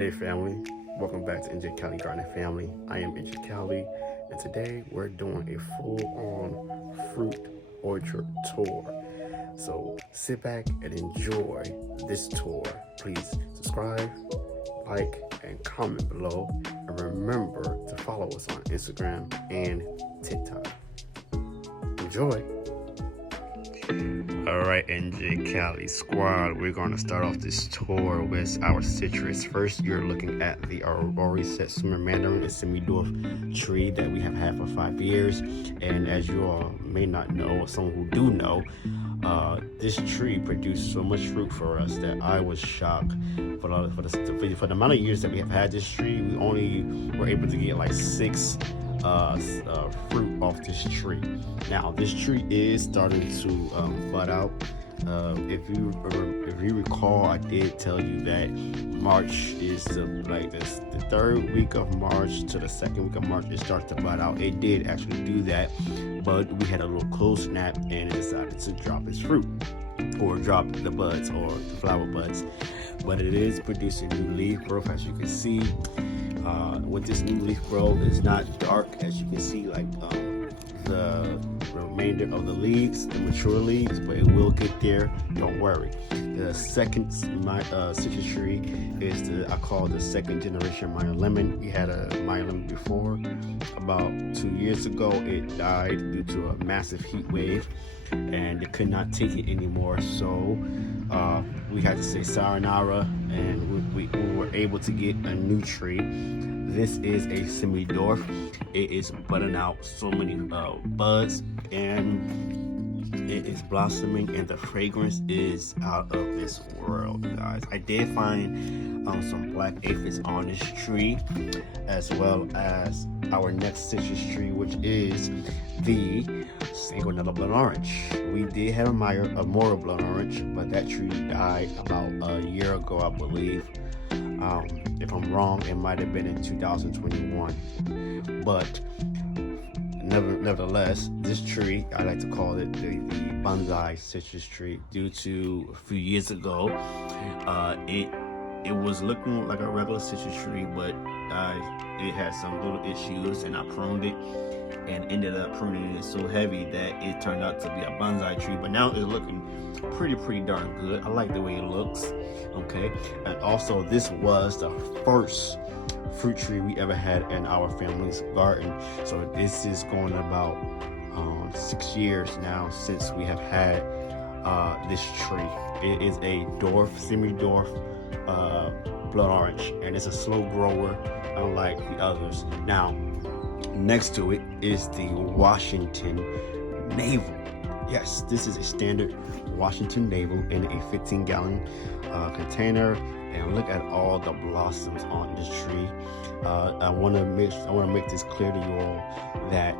Hey family, welcome back to NJCaliGardener family. I am NJCali, and today we're doing a full-on fruit orchard tour. So sit back and enjoy this tour. Please subscribe, like, and comment below, and remember to follow us on Instagram and TikTok. Enjoy! Alright, NJ Cali squad, we're going to start off this tour with our citrus. First, you're looking at the Aurora Summer Mandarin, a semi-dwarf tree that we have had for 5 years. And as you all may not know, or some who do know, this tree produced so much fruit for us that I was shocked. For the amount of years that we have had this tree, we only were able to get like 6 fruit off this tree. Now this tree is starting to bud out. If you recall, I did tell you that March is the third week of March to the second week of March it starts to bud out. It did actually do that, but we had a little cold snap and it decided to drop its fruit, or drop the buds or the flower buds. But it is producing new leaf growth, as you can see. With this new leaf growth, it's not dark, as you can see, like the remainder of the leaves, the mature leaves, but it will get there, don't worry. The second citrus tree is I call the second generation Meyer lemon. We had a Meyer lemon before. About 2 years ago, it died due to a massive heat wave, and it could not take it anymore. So we had to say sayonara, and we were able to get a new tree. This is a semi-dwarf. It is budding out so many buds, and it is blossoming, and the fragrance is out of this world, guys. I did find some black aphids on this tree, as well as our next citrus tree, which is the Sanguinella blood orange. We did have a Mora blood orange, but that tree died about a year ago, I believe. If I'm wrong, it might have been in 2021. But nevertheless, this tree, I like to call it the bonsai citrus tree, due to a few years ago, it was looking like a regular citrus tree, but it had some little issues, and I pruned it, and ended up pruning it so heavy that it turned out to be a bonsai tree. But now it's looking pretty darn good. I like the way it looks. Okay, and also this was the first fruit tree we ever had in our family's garden. So this is going about 6 years now since we have had this tree. It is a semi-dwarf blood orange, and it's a slow grower, unlike the others. Now, next to it is the Washington Navel. Yes, this is a standard Washington Navel in a 15-gallon container, and look at all the blossoms on this tree. I want to make this clear to you all that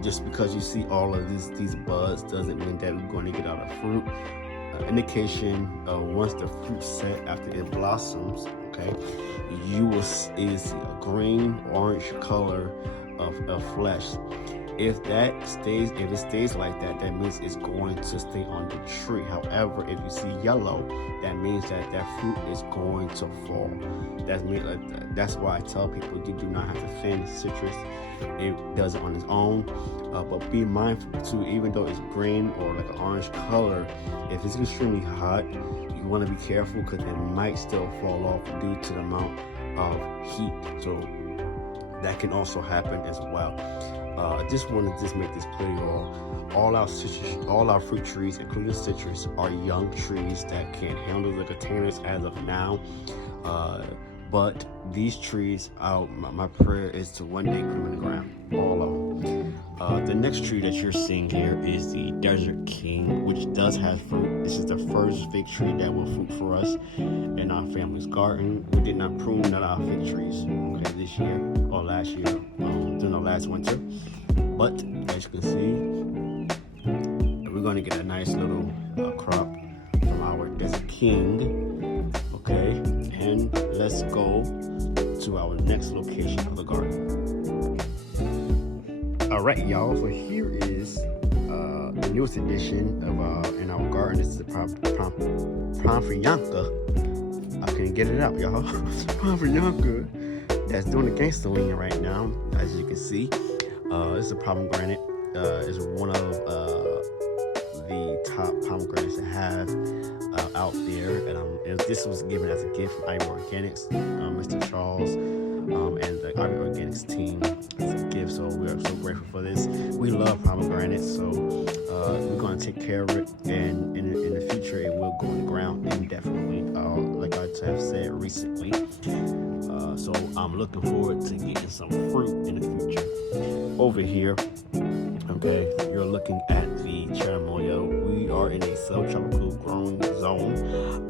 just because you see all of these buds doesn't mean that we're going to get out of fruit. Indication once the fruit set after it blossoms, okay, you will see a green orange color of flesh. If it stays like that, that means it's going to stay on the tree. However, if you see yellow, that means that fruit is going to fall. That's why I tell people you do not have to thin citrus. It does it on its own. But be mindful too, even though it's green or like an orange color, if it's extremely hot, you want to be careful, because it might still fall off due to the amount of heat. So that can also happen as well. I just want to make this clear, y'all. All our fruit trees, including citrus, are young trees that can handle the containers as of now. But these trees, my prayer is to one day put them in the ground, all of them. The next tree that you're seeing here is the Desert King, which does have fruit. This is the first fig tree that will fruit for us in our family's garden. We did not prune none of our fig trees, okay, this year or last year, during the last winter. But as you can see, we're going to get a nice little crop from our Desert King. Okay, and let's go to our next location of the garden. All right, y'all, so here is the newest addition of in our garden. This is the Pamfrianca. Okay, can't get it out, y'all. Parmesan good. That's doing the gangster lean right now, as you can see. It's a pomegranate. It's one of the top pomegranates to have out there, and this was given as a gift from Ivy Organics, Mr. Charles, and the Ivy Organics team as a gift. So we are so grateful for this. We love pomegranates, so we're going to take care of it, and in the future it will go in the ground indefinitely, like I have said recently. So I'm looking forward to getting some fruit in the future. Over here, okay, you're looking at the cherimoya. We are in a subtropical growing zone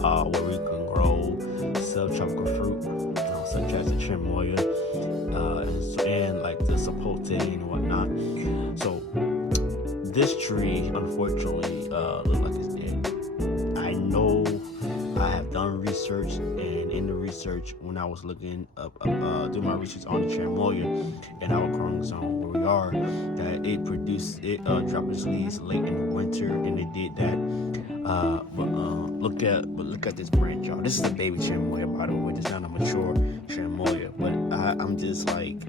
where we can grow subtropical fruit, such as the cherimoya and like the sapote and whatnot. So this tree, unfortunately, looks like it's dead. I know I have done research, and in the research, when I was looking up, doing my research on the cherimoya in our growing zone where we are, that it dropped its leaves late in the winter, and it did that. But look at this branch, y'all. This is a baby cherimoya, by the way. This is not a mature cherimoya, but I'm just like,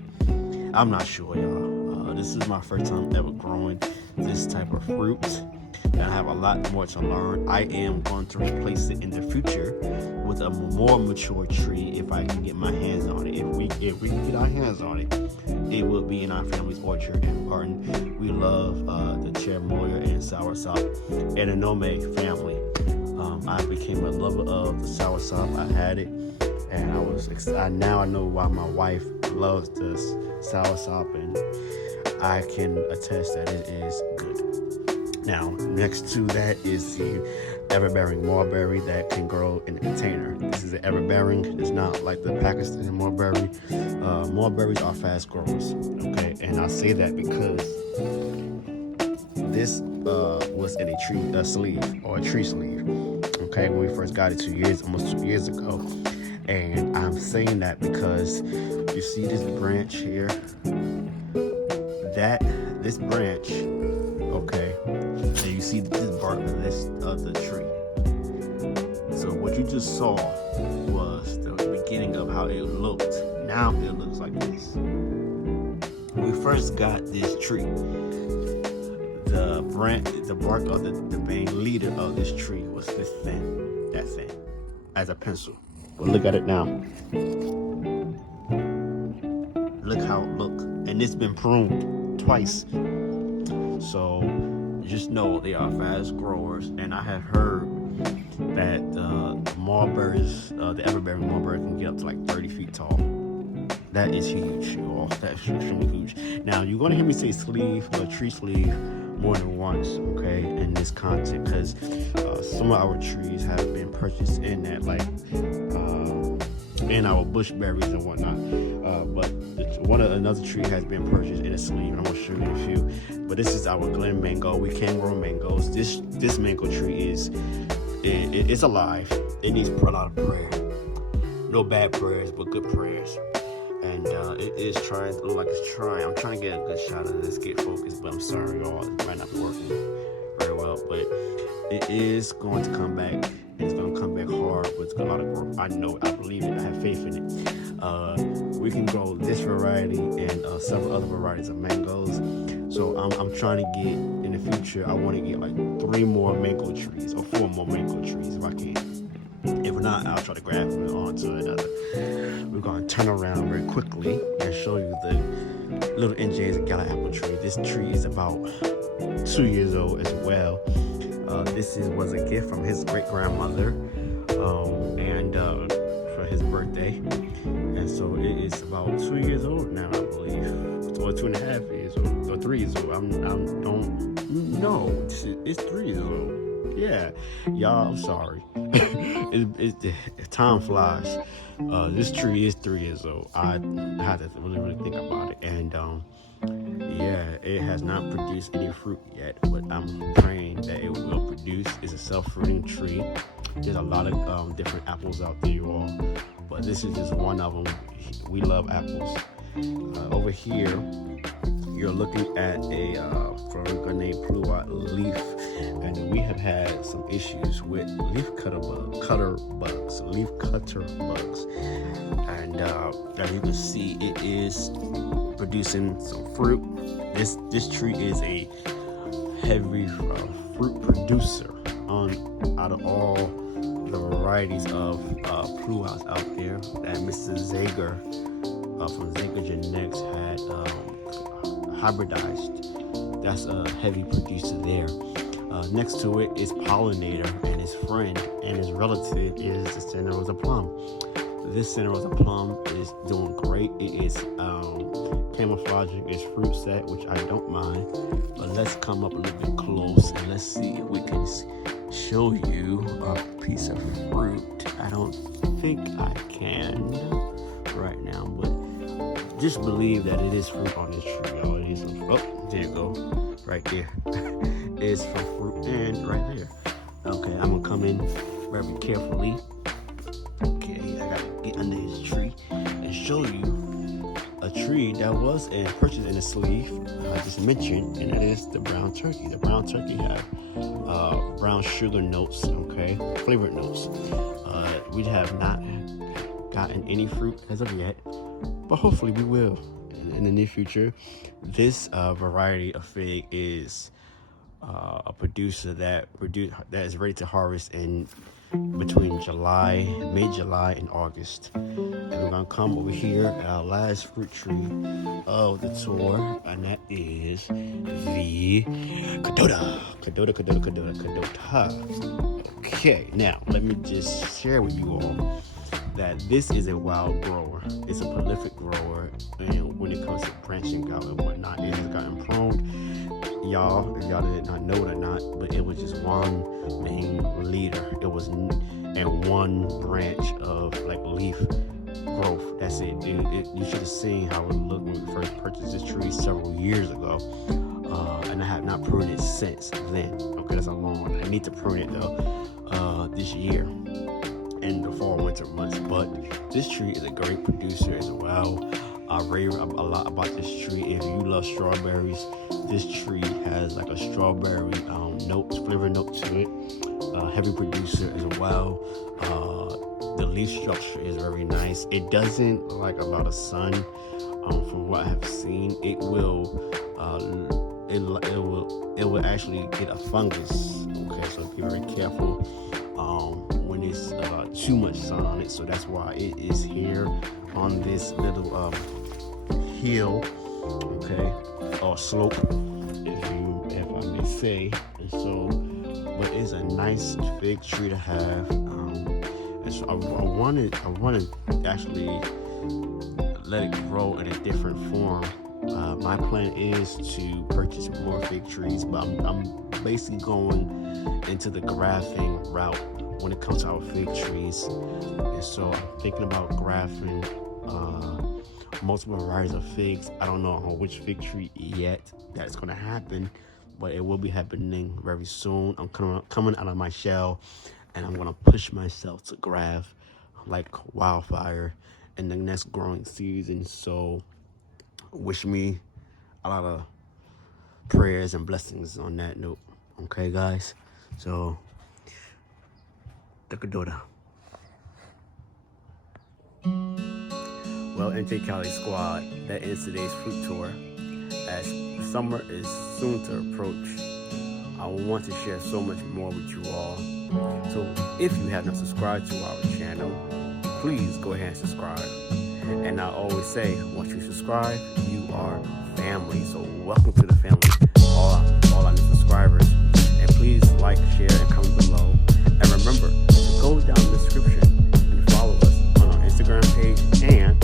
I'm not sure, y'all. This is my first time ever growing this type of fruit, and I have a lot more to learn. I am going to replace it in the future with a more mature tree if I can get my hands on it. If we can get our hands on it, it will be in our family's orchard and garden. We love the cherimoya and soursop and the nome family. I became a lover of the soursop. I had it, and now I know why my wife loves this soursop, and I can attest that it is good. Now, next to that is the everbearing mulberry that can grow in a container. This is an everbearing. It's not like the Pakistan mulberry. Mulberries are fast growers, okay? And I say that because this was in a tree sleeve, okay? When we first got it almost 2 years ago. And I'm saying that because you see this branch here, this branch, okay, and you see this bark of the tree. So what you just saw was the beginning of how it looked. Now it looks like this. When we first got this tree, the bark of the main leader of this tree was that thin, as a pencil. But look at it now. Look how it look, and it's been pruned twice. So just know they are fast growers, and I have heard that mulberries, the everbearing mulberry, can get up to like 30 feet tall. That is huge, y'all. That's extremely huge. Now you're gonna hear me say sleeve or tree sleeve more than once, okay, in this content, because some of our trees have been purchased in that, like in our bush berries and whatnot. But another tree has been purchased in a sleeve, and I'm gonna show you a few. But this is our Glen mango. We can grow mangoes. This mango tree it's alive. It needs a lot of prayer. No bad prayers, but good prayers. And it is trying to look like it's trying. I'm trying to get a good shot of this, get focused, but I'm sorry, y'all, it might not be working very well. But it is going to come back. It's going to come back hard with a lot of growth. I know it. I believe it. I have faith in it. We can grow this variety and several other varieties of mangoes. So I'm trying to get, in the future, I want to get like 3 more mango trees or 4 more mango trees if I can. If not, I'll try to grab them onto another. We're going to turn around very quickly and show you the little NJCaliGardener apple tree. This tree is about 2 years old as well. This was a gift from his great-grandmother and for his birthday. And so it is about 2 years old now, I believe. Or 2.5 years old, or 3 years old. It's 3 years old. Yeah, y'all, I'm sorry. Time flies. This tree is 3 years old. I had to really think about it, and yeah, it has not produced any fruit yet, but I'm praying that it will produce. It's a self-fruiting tree. There's a lot of different apples out there, you all, but this is just one of them. We love apples. Over here, you're looking at a Florida Plua leaf, and we have had some issues with leaf cutter bugs, and as you can see, it is producing some fruit. This tree is a heavy fruit producer out of all the varieties of Pluas out there that Mr. Zager from Zager Genetics had hybridized. That's a heavy producer there. Next to it is Pollinator, and his friend and his relative is the Santa Rosa Plum. This Santa Rosa Plum is doing great. It is camouflaging its fruit set, which I don't mind. But let's come up a little bit close and let's see if we can show you a piece of fruit. I don't think I can right now, but just believe that it is fruit on this tree, y'all. It is some, oh, there you go, right there. It's from fruit and right there. Okay, I'm gonna come in very carefully. Okay, I gotta get under his tree and show you a tree that was purchased in a sleeve I just mentioned, and that is the brown turkey. The brown turkey have brown sugar notes, okay, flavored notes. We have not gotten any fruit as of yet, but hopefully we will in the near future. This variety of fig is a producer that is ready to harvest in between mid-July and August. And we're gonna come over here at our last fruit tree of the tour, and that is the Cadota. Okay, now let me just share with you all that this is a wild grower. It's a prolific grower, and when it comes to branching out and whatnot, it has gotten pruned. Y'all, if y'all did not know it or not, but it was just one main leader. It was in one branch of like leaf growth. That's it, dude. You should have seen how it looked when we first purchased this tree several years ago. And I have not pruned it since then. Okay, that's a long one. I need to prune it though this year in the fall winter months. But this tree is a great producer as well. I rave a lot about this tree. If you love strawberries, this tree has like a strawberry flavor note to it. Heavy producer as well. The leaf structure is very nice. It doesn't like a lot of sun. From what I have seen, it will actually get a fungus. Okay, so be very careful when it's too much sun on it. So that's why it is here on this little hill, okay, or slope, if I may say. And so, but it's a nice fig tree to have. And so I want to actually let it grow in a different form. My plan is to purchase more fig trees, but I'm basically going into the grafting route when it comes to our fig trees. And so I'm thinking about grafting multiple varieties of figs. I don't know on which fig tree yet that's going to happen, but it will be happening very soon. I'm coming out of my shell, and I'm going to push myself to graft like wildfire in the next growing season. So wish me a lot of prayers and blessings on that note. Okay, guys? So, the Cadota. Well, NJ Cali squad, that ends today's fruit tour. As summer is soon to approach, I want to share so much more with you all. So if you have not subscribed to our channel, please go ahead and subscribe. And I always say, once you subscribe, you are family. So welcome to the family, all our new subscribers. And please like, share, and comment below. And remember to go down in the description and follow us on our Instagram page and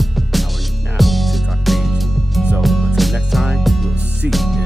our now TikTok page. So until next time, we'll see you.